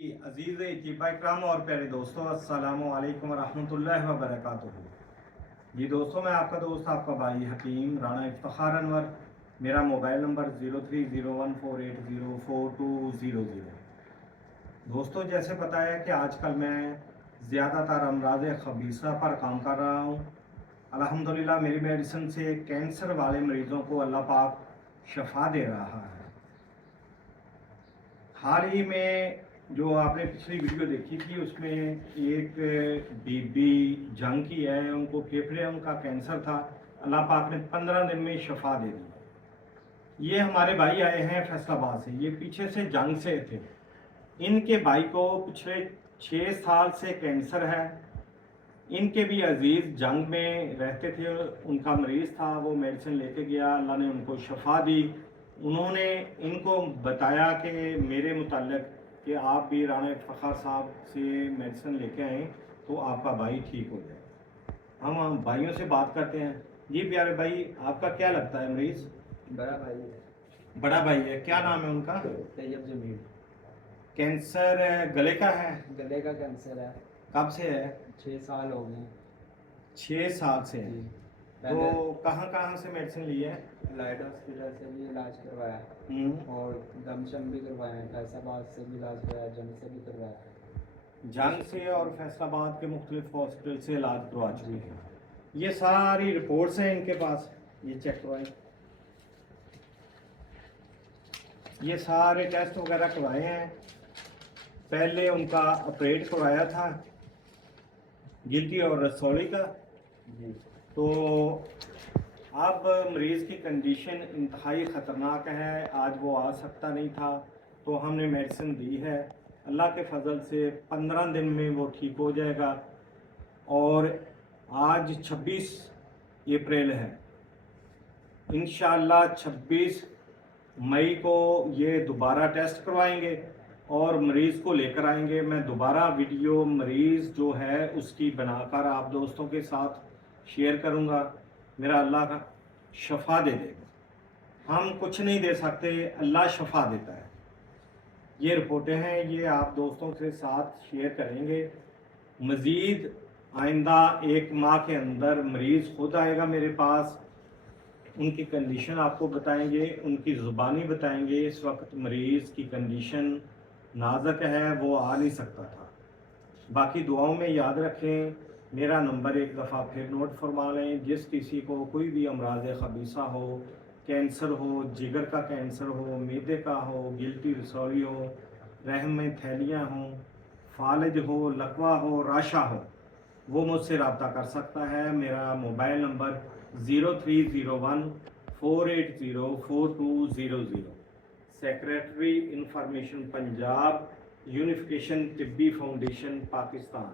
अजीज़ इतिबा इकराम और प्यारे दोस्तों, अस्सलामु अलैकुम रहमतुल्लाहि व बरकातुहू। जी दोस्तों, मैं आपका दोस्त आपका भाई हकीम राणा इफ्तिखार अनवर। मेरा मोबाइल नंबर 030148042000। दोस्तों, जैसे बताया कि आजकल मैं ज़्यादातर अमराज खबीसा पर काम कर रहा हूँ। अल्हम्दुलिल्लाह मेरी मेडिसिन से कैंसर वाले मरीज़ों को अल्लाह पाक शफा दे रहा है। हाल ही में जो आपने पिछली वीडियो देखी थी उसमें एक बीबी जंग की है, उनको फेफड़े उनका कैंसर था, अल्लाह पाक ने 15 दिन में शफा दे दी। ये हमारे भाई आए हैं फैसलाबाद से, ये पीछे से जंग से थे। इनके भाई को पिछले 6 साल से कैंसर है। इनके भी अजीज़ जंग में रहते थे, उनका मरीज़ था, वो मेडिसिन लेके गया, अल्लाह ने उनको शफा दी। उन्होंने इनको बताया कि मेरे मुताल्लिक कि आप भी राणा इफ्तिखार साहब से मेडिसिन लेके आएँ तो आपका भाई ठीक हो जाए। हम भाइयों से बात करते हैं। जी प्यारे भाई, आपका क्या लगता है मरीज़? बड़ा भाई है। बड़ा भाई है, क्या नाम है उनका? तैयब जमील। कैंसर गले का है? गले का कैंसर है। कब से है? 6 साल हो गए। 6 साल से है। तो कहाँ से मेडिसिन ली है? लाइट हॉस्पिटल से भी इलाज करवाया और दमशम भी करवाया, फैसलाबाद से भी इलाज करवाया, जंग से भी करवाया। जंग से और फैसलाबाद के मुख्तलिफ हॉस्पिटल से इलाज करवा चुके हैं। ये सारी रिपोर्ट्स हैं इनके पास, ये चेक करवाएं। ये सारे टेस्ट वगैरह करवाए हैं। पहले उनका ऑपरेट करवाया था गिल्टी और रसौली का। तो अब मरीज़ की कंडीशन इंतहाई ख़तरनाक है, आज वो आ सकता नहीं था, तो हमने मेडिसिन दी है। अल्लाह के फजल से 15 दिन में वो ठीक हो जाएगा। और आज 26 अप्रैल है, इंशाअल्लाह 26 मई को ये दोबारा टेस्ट करवाएंगे और मरीज़ को लेकर आएंगे। मैं दोबारा वीडियो मरीज़ जो है उसकी बनाकर आप दोस्तों के साथ शेयर करूंगा। मेरा अल्लाह का शफा दे देगा। हम कुछ नहीं दे सकते, अल्लाह शफा देता है। ये रिपोर्टें हैं, ये आप दोस्तों के साथ शेयर करेंगे। मज़ीद आइंदा 1 माह के अंदर मरीज़ खुद आएगा मेरे पास, उनकी कंडीशन आपको बताएंगे, उनकी ज़ुबानी बताएंगे। इस वक्त मरीज़ की कंडीशन नाजुक है, वो आ नहीं सकता था। बाकी दुआओं में याद रखें। मेरा नंबर एक दफ़ा फिर नोट फरमा लें। जिस किसी को कोई भी अमराज खबीसा हो, कैंसर हो, जिगर का कैंसर हो, मैदे का हो, गिल्टी रसौली हो, रहम में थैलियाँ हों, फालिज हो, लकवा हो, राशा हो, वो मुझसे रब्ता कर सकता है। मेरा mobile number 030148042000। Secretary information Punjab, unification तिब्बी फाउंडेशन पाकिस्तान।